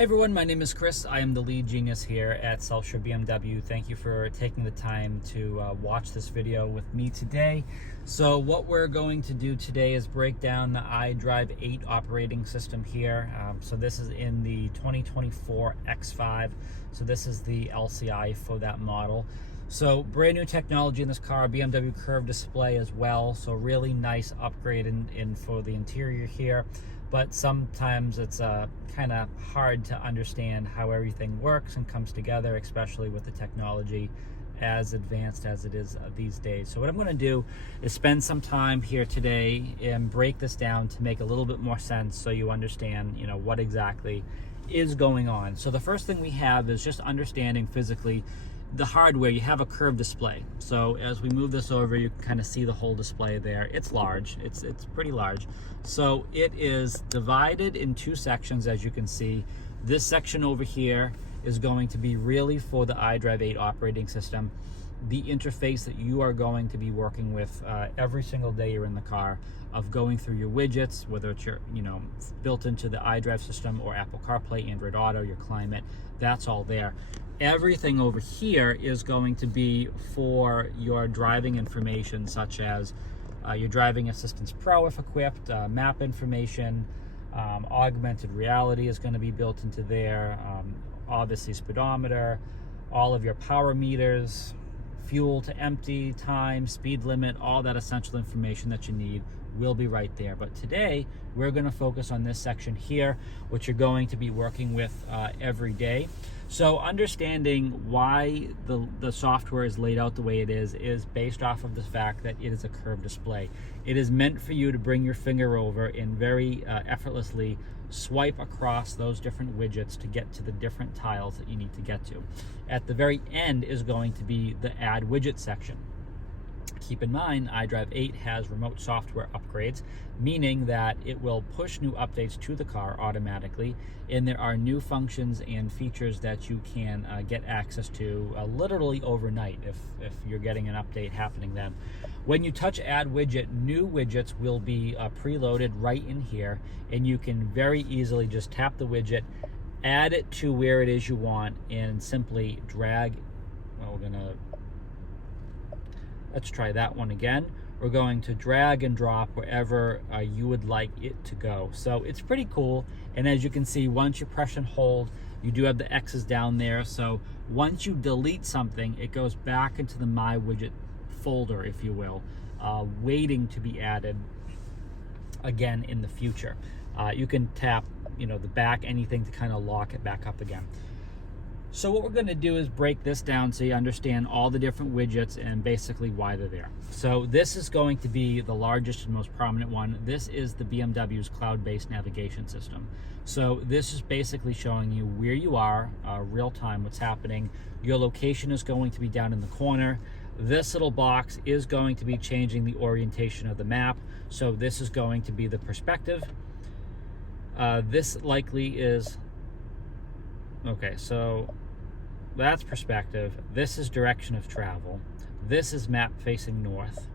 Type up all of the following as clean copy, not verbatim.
Hey everyone, my name is Chris. I am the lead genius here at South Shore BMW. Thank you for taking the time to watch this video with me today. So what we're going to do today is break down the iDrive 8 operating system here. So this is in the 2024 X5. So this is the LCI for that model. So brand new technology in this car, BMW curved display as well. So really nice upgrade in for the interior here. But sometimes it's kind of hard to understand how everything works and comes together, especially with the technology as advanced as it is these days. So what I'm going to do is spend some time here today and break this down to make a little bit more sense so you understand, what exactly is going on. So the first thing we have is just understanding physically the hardware. You have a curved display. So as we move this over, you can kind of see the whole display there. It's large, it's pretty large. So it is divided in two sections, as you can see. This section over here is going to be really for the iDrive 8 operating system, the interface that you are going to be working with every single day you're in the car, of going through your widgets, whether it's your, built into the iDrive system or Apple CarPlay, Android Auto, your climate, that's all there. Everything over here is going to be for your driving information, such as your Driving Assistance Pro if equipped, map information, augmented reality is going to be built into there, obviously speedometer, all of your power meters, fuel to empty, time, speed limit, all that essential information that you need will be right there. But today we're going to focus on this section here, which you're going to be working with every day. So understanding why the software is laid out the way it is based off of the fact that it is a curved display. It is meant for you to bring your finger over and very effortlessly swipe across those different widgets to get to the different tiles that you need to get to. At the very end is going to be the Add Widget section. Keep in mind, iDrive 8 has remote software upgrades, meaning that it will push new updates to the car automatically, and there are new functions and features that you can get access to literally overnight if you're getting an update happening then. When you touch Add Widget, new widgets will be preloaded right in here, and you can very easily just tap the widget, add it to where it is you want, and simply drag. Well, let's try that one again. We're going to drag and drop wherever you would like it to go. So it's pretty cool. And as you can see, once you press and hold, you do have the X's down there. So once you delete something, it goes back into the My Widget folder, if you will, waiting to be added again in the future. You can tap, the back, anything to kind of lock it back up again. So what we're going to do is break this down so you understand all the different widgets and basically why they're there. So this is going to be the largest and most prominent one. This is the BMW's cloud-based navigation system. So this is basically showing you where you are, real time, what's happening. Your location is going to be down in the corner. This little box is going to be changing the orientation of the map. So this is going to be the perspective. This likely is, okay, so that's perspective. This is direction of travel. This is map facing north.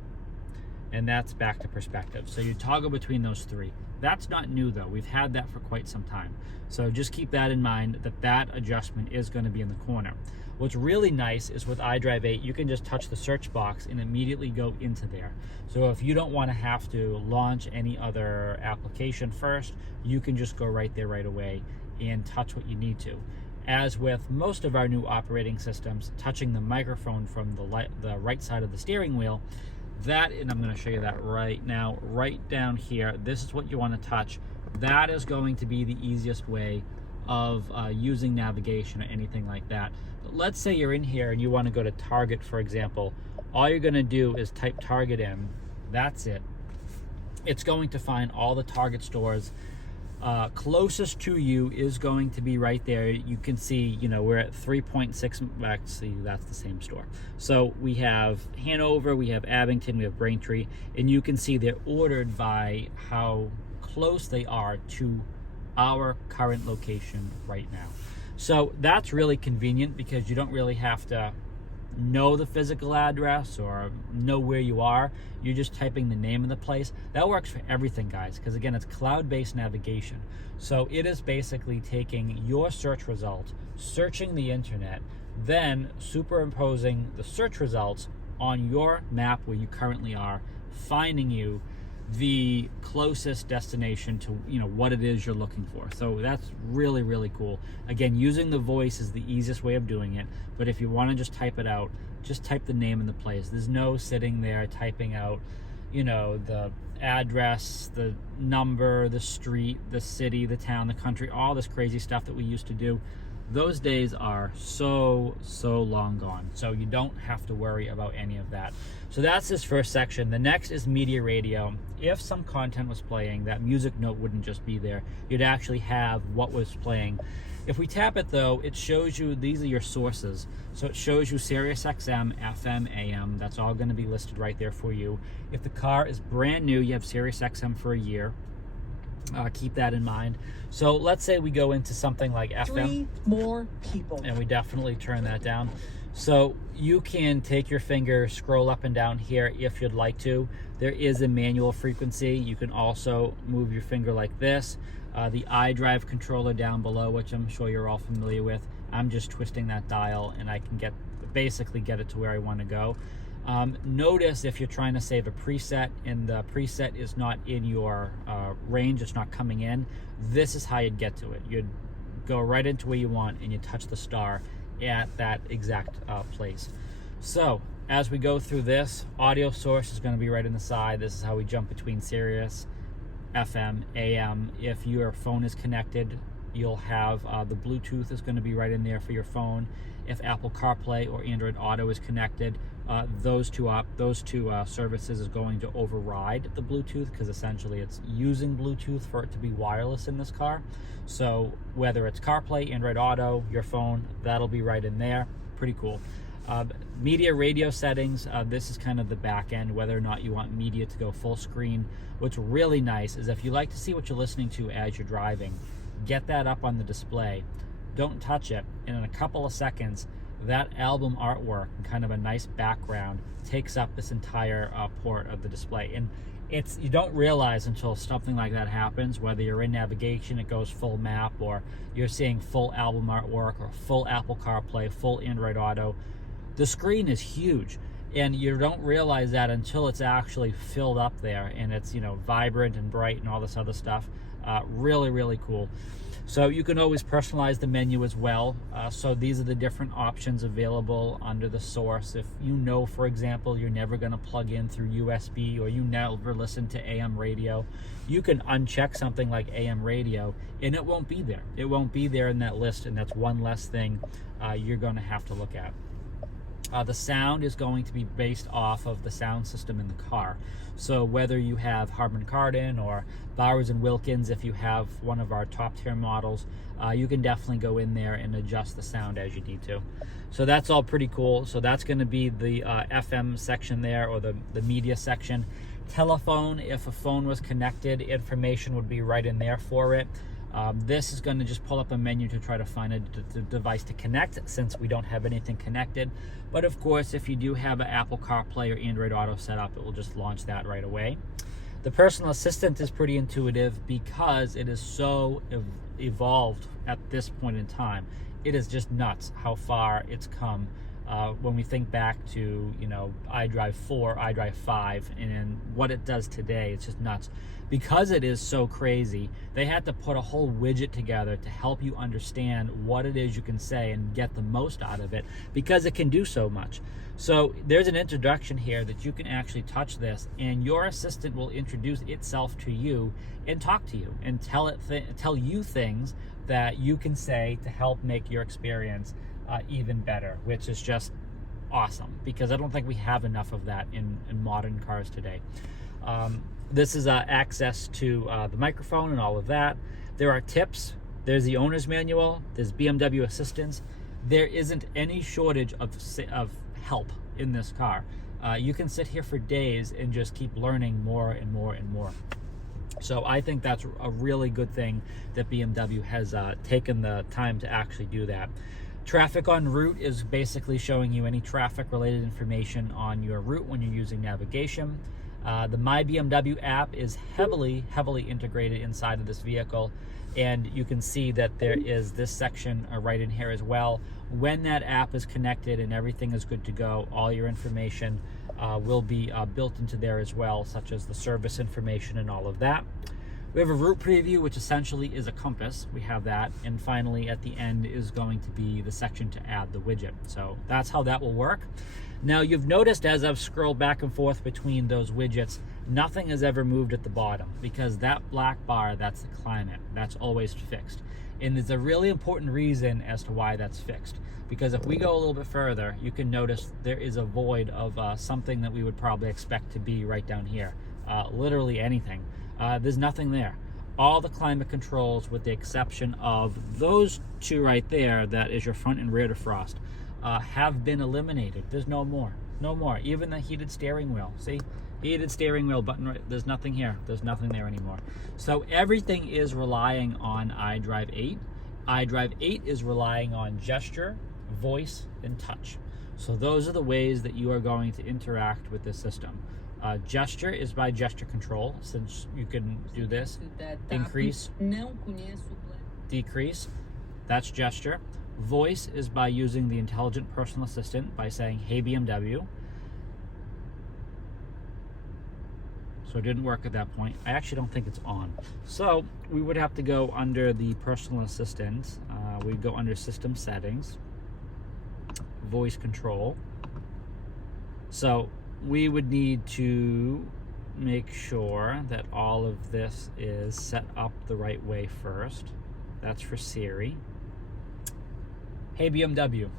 And that's back to perspective. So you toggle between those three. That's not new though. We've had that for quite some time. So just keep that in mind, that adjustment is going to be in the corner. What's really nice is with iDrive 8, you can just touch the search box and immediately go into there. So if you don't want to have to launch any other application first, you can just go right there right away and touch what you need to. As with most of our new operating systems, touching the microphone from the right side of the steering wheel, that, and I'm going to show you that right now, right down here, this is what you want to touch. That is going to be the easiest way of using navigation or anything like that. But let's say you're in here and you want to go to Target, for example. All you're going to do is type Target in. That's it. It's going to find all the Target stores closest to you is going to be right there. You can see, we're at 3.6, actually that's the same store. So we have Hanover, we have Abington, we have Braintree, and you can see they're ordered by how close they are to our current location right now. So that's really convenient because you don't really have to know the physical address or know where you are, you're just typing the name of the place. That works for everything, guys, because again, it's cloud-based navigation. So it is basically taking your search results, searching the internet, then superimposing the search results on your map where you currently are, finding you the closest destination to what it is you're looking for. So that's really, really cool. Again, using the voice is the easiest way of doing it, but if you want to just type it out, just type the name of the place. There's no sitting there typing out the address, the number, the street, the city, the town, the country, all this crazy stuff that we used to do. Those days are so long gone. So you don't have to worry about any of that. So that's this first section. The next is media radio. If some content was playing, that music note wouldn't just be there. You'd actually have what was playing. If we tap it though, it shows you, these are your sources. So it shows you Sirius XM, FM, AM. That's all going to be listed right there for you. If the car is brand new, you have Sirius XM for a year. Keep that in mind. So let's say we go into something like FM. 3 more people. And we definitely turn that down. So you can take your finger, scroll up and down here if you'd like to. There is a manual frequency. You can also move your finger like this. The iDrive controller down below, which I'm sure you're all familiar with. I'm just twisting that dial and I can basically get it to where I want to go. Notice if you're trying to save a preset and the preset is not in your range, it's not coming in, this is how you'd get to it. You'd go right into where you want and you touch the star at that exact place. So as we go through this, audio source is going to be right in the side. This is how we jump between Sirius, FM, AM. If your phone is connected, you'll have the Bluetooth is going to be right in there for your phone. If Apple CarPlay or Android Auto is connected, those two services is going to override the Bluetooth, because essentially it's using Bluetooth for it to be wireless in this car. So whether it's CarPlay, Android Auto, your phone, that'll be right in there. Pretty cool. Media radio settings, this is kind of the back end, whether or not you want media to go full screen. What's really nice is if you like to see what you're listening to as you're driving, get that up on the display. Don't touch it, and in a couple of seconds, that album artwork and kind of a nice background takes up this entire port of the display. And you don't realize until something like that happens, whether you're in navigation, it goes full map, or you're seeing full album artwork or full Apple CarPlay, full Android Auto. The screen is huge, and you don't realize that until it's actually filled up there and it's vibrant and bright and all this other stuff. Really, really cool. So you can always personalize the menu as well. So these are the different options available under the source. If for example, you're never going to plug in through USB, or you never listen to AM radio, you can uncheck something like AM radio and it won't be there. It won't be there in that list, and that's one less thing you're going to have to look at. The sound is going to be based off of the sound system in the car. So whether you have Harman Kardon or Bowers & Wilkins, if you have one of our top tier models, you can definitely go in there and adjust the sound as you need to. So that's all pretty cool. So that's going to be the FM section there, or the media section. Telephone, if a phone was connected, information would be right in there for it. This is going to just pull up a menu to try to find a device to connect, since we don't have anything connected. But of course, if you do have an Apple CarPlay or Android Auto set up, it will just launch that right away. The personal assistant is pretty intuitive because it is so evolved at this point in time. It is just nuts how far it's come. When we think back to iDrive 4, iDrive 5, and what it does today, it's just nuts. Because it is so crazy, they had to put a whole widget together to help you understand what it is you can say and get the most out of it, because it can do so much. So there's an introduction here that you can actually touch this, and your assistant will introduce itself to you and talk to you and tell you things that you can say to help make your experience even better, which is just awesome, because I don't think we have enough of that in modern cars today. This is access to the microphone and all of that. There are tips. There's the owner's manual. There's BMW assistance. There isn't any shortage of help in this car. You can sit here for days and just keep learning more and more and more. So I think that's a really good thing that BMW has taken the time to actually do that. Traffic en route is basically showing you any traffic related information on your route when you're using navigation. The My BMW app is heavily integrated inside of this vehicle, and you can see that there is this section right in here as well. When that app is connected and everything is good to go, all your information will be built into there as well, such as the service information and all of that. We have a route preview, which essentially is a compass. We have that. And finally, at the end is going to be the section to add the widget. So that's how that will work. Now, you've noticed as I've scrolled back and forth between those widgets, nothing has ever moved at the bottom, because that black bar, that's the climate. That's always fixed. And there's a really important reason as to why that's fixed. Because if we go a little bit further, you can notice there is a void of something that we would probably expect to be right down here. Literally anything. There's nothing there. All the climate controls, with the exception of those two right there, that is your front and rear defrost, have been eliminated. There's no more. No more. Even the heated steering wheel. See? Heated steering wheel button. Right, there's nothing here. There's nothing there anymore. So everything is relying on iDrive 8. iDrive 8 is relying on gesture, voice, and touch. So those are the ways that you are going to interact with this system. Gesture is by gesture control, since you can do this. Increase, decrease, that's gesture. Voice is by using the intelligent personal assistant by saying, "Hey BMW." So it didn't work at that point. I actually don't think it's on. So we would have to go under the personal assistant. We'd go under system settings, voice control. So we would need to make sure that all of this is set up the right way first. That's for Siri. Hey BMW.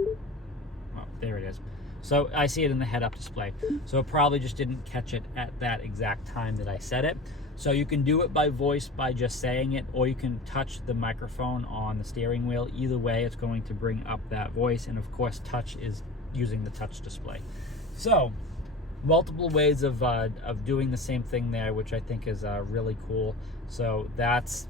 Oh, there it is. So I see it in the head-up display. So it probably just didn't catch it at that exact time that I said it. So you can do it by voice by just saying it, or you can touch the microphone on the steering wheel. Either way, it's going to bring up that voice. And of course, touch is using the touch display. So multiple ways of doing the same thing there, which I think is really cool. So that's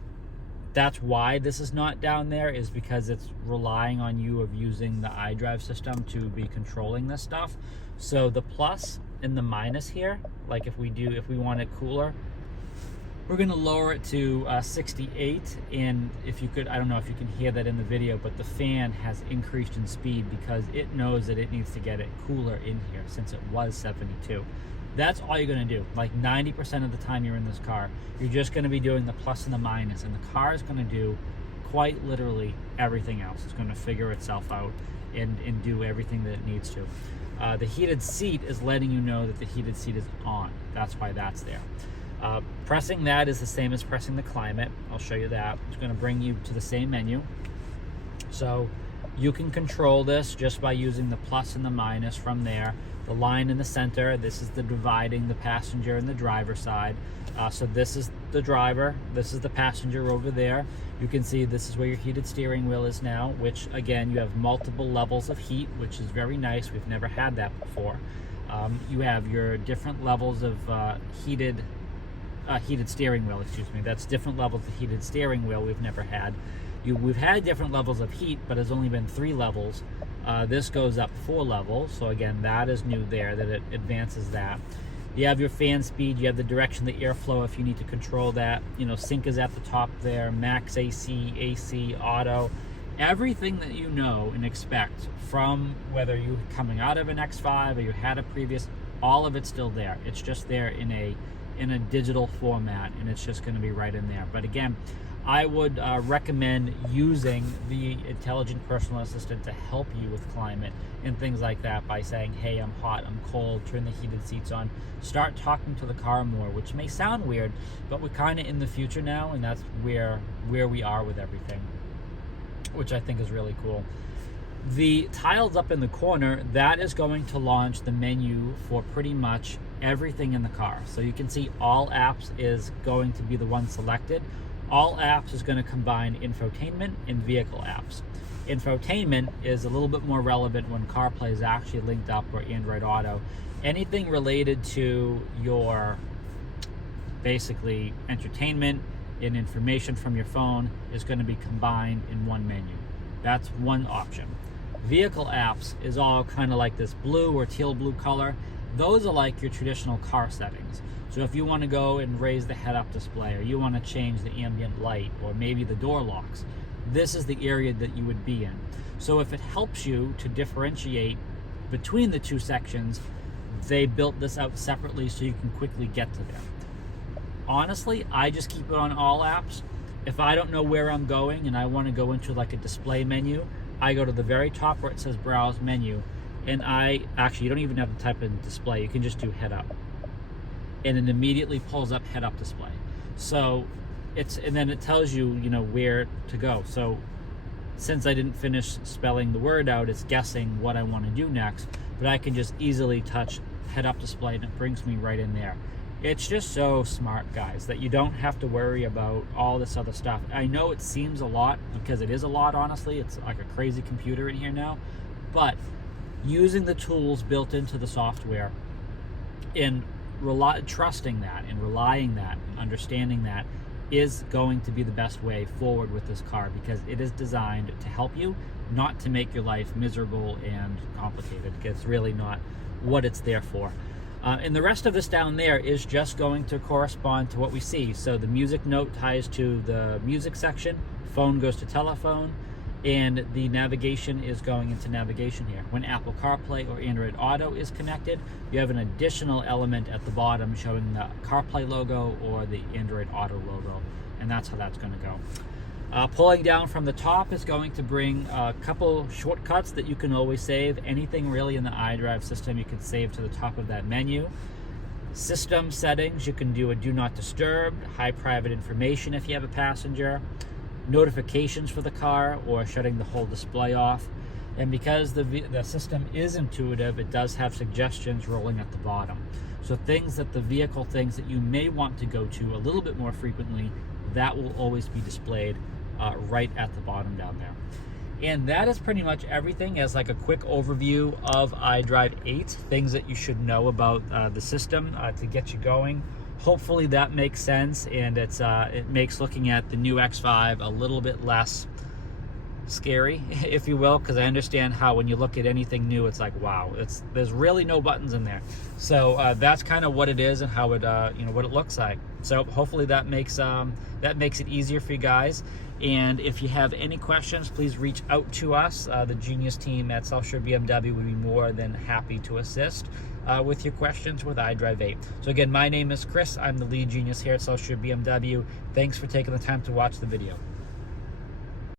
why this is not down there, is because it's relying on you of using the iDrive system to be controlling this stuff. So the plus and the minus here, like if we want it cooler, we're going to lower it to 68. And if you could, I don't know if you can hear that in the video, but the fan has increased in speed because it knows that it needs to get it cooler in here since it was 72. That's all you're going to do. Like 90% of the time you're in this car, you're just going to be doing the plus and the minus, and the car is going to do quite literally everything else. It's going to figure itself out and do everything that it needs to. The heated seat is letting you know that the heated seat is on. That's why that's there. Pressing that is the same as pressing the climate. I'll show you that. It's going to bring you to the same menu. So you can control this just by using the plus and the minus from there. The line in the center, this is the dividing the passenger and the driver side. So this is the driver, this is the passenger over there. You can see this is where your heated steering wheel is now, which again, you have multiple levels of heat, which is very nice. We've never had that before. You have your different levels of heated steering wheel, excuse me. That's different levels of heated steering wheel we've never had. We've had different levels of heat, but it's only been 3 levels. This goes up 4 levels. So again, that is new there, that it advances that. You have your fan speed, you have the direction of the airflow if you need to control that. You know, sync is at the top there, max AC, AC, auto. Everything that you know and expect from whether you're coming out of an X5 or you had a previous, all of it's still there. It's just there in a digital format, and it's just going to be right in there. But again, I would recommend using the intelligent personal assistant to help you with climate and things like that by saying, hey, I'm hot, I'm cold, turn the heated seats on. Start talking to the car more, which may sound weird, but we're kind of in the future now, and that's where we are with everything, which I think is really cool. The tiles up in the corner, that is going to launch the menu for pretty much everything in the car. So you can see all apps is going to be the one selected. All apps is going to combine infotainment and vehicle apps. Infotainment is a little bit more relevant when CarPlay is actually linked up, or Android Auto. Anything related to your basically entertainment and information from your phone is going to be combined in one menu. That's one option. Vehicle apps is all kind of like this blue or teal blue color. Those are like your traditional car settings. So if you want to go and raise the head-up display, or you want to change the ambient light, or maybe the door locks, this is the area that you would be in. So if it helps you to differentiate between the two sections, they built this out separately so you can quickly get to them. Honestly, I just keep it on all apps. If I don't know where I'm going and I want to go into like a display menu, I go to the very top where it says browse menu, and you don't even have to type in display, you can just do head up. And it immediately pulls up head up display. So and then it tells you, where to go. So since I didn't finish spelling the word out, it's guessing what I want to do next, but I can just easily touch head up display and it brings me right in there. It's just so smart, guys, that you don't have to worry about all this other stuff. I know it seems a lot, because it is a lot, honestly. It's like a crazy computer in here now. But using the tools built into the software and trusting that and relying that and understanding that is going to be the best way forward with this car, because it is designed to help you, not to make your life miserable and complicated. It's really not what it's there for. And the rest of this down there is just going to correspond to what we see. So the music note ties to the music section, phone goes to telephone, and the navigation is going into navigation here. When Apple CarPlay or Android Auto is connected, you have an additional element at the bottom showing the CarPlay logo or the Android Auto logo, and that's how that's going to go. Pulling down from the top is going to bring a couple shortcuts that you can always save. Anything really in the iDrive system you can save to the top of that menu. System settings, you can do a do not disturb, hide private information if you have a passenger, notifications for the car, or shutting the whole display off. And because the system is intuitive, it does have suggestions rolling at the bottom. So things that the vehicle thinks that you may want to go to a little bit more frequently, that will always be displayed right at the bottom down there. And that is pretty much everything as like a quick overview of iDrive 8, things that you should know about the system to get you going. Hopefully that makes sense, and it makes looking at the new X5 a little bit less scary, if you will, because I understand how when you look at anything new, it's like, wow, there's really no buttons in there. So that's kind of what it is and how it what it looks like. So hopefully that makes it easier for you guys. And if you have any questions, please reach out to us. The Genius team at South Shore BMW would be more than happy to assist with your questions with iDrive 8. So again, my name is Chris. I'm the lead genius here at South Shore BMW. Thanks for taking the time to watch the video.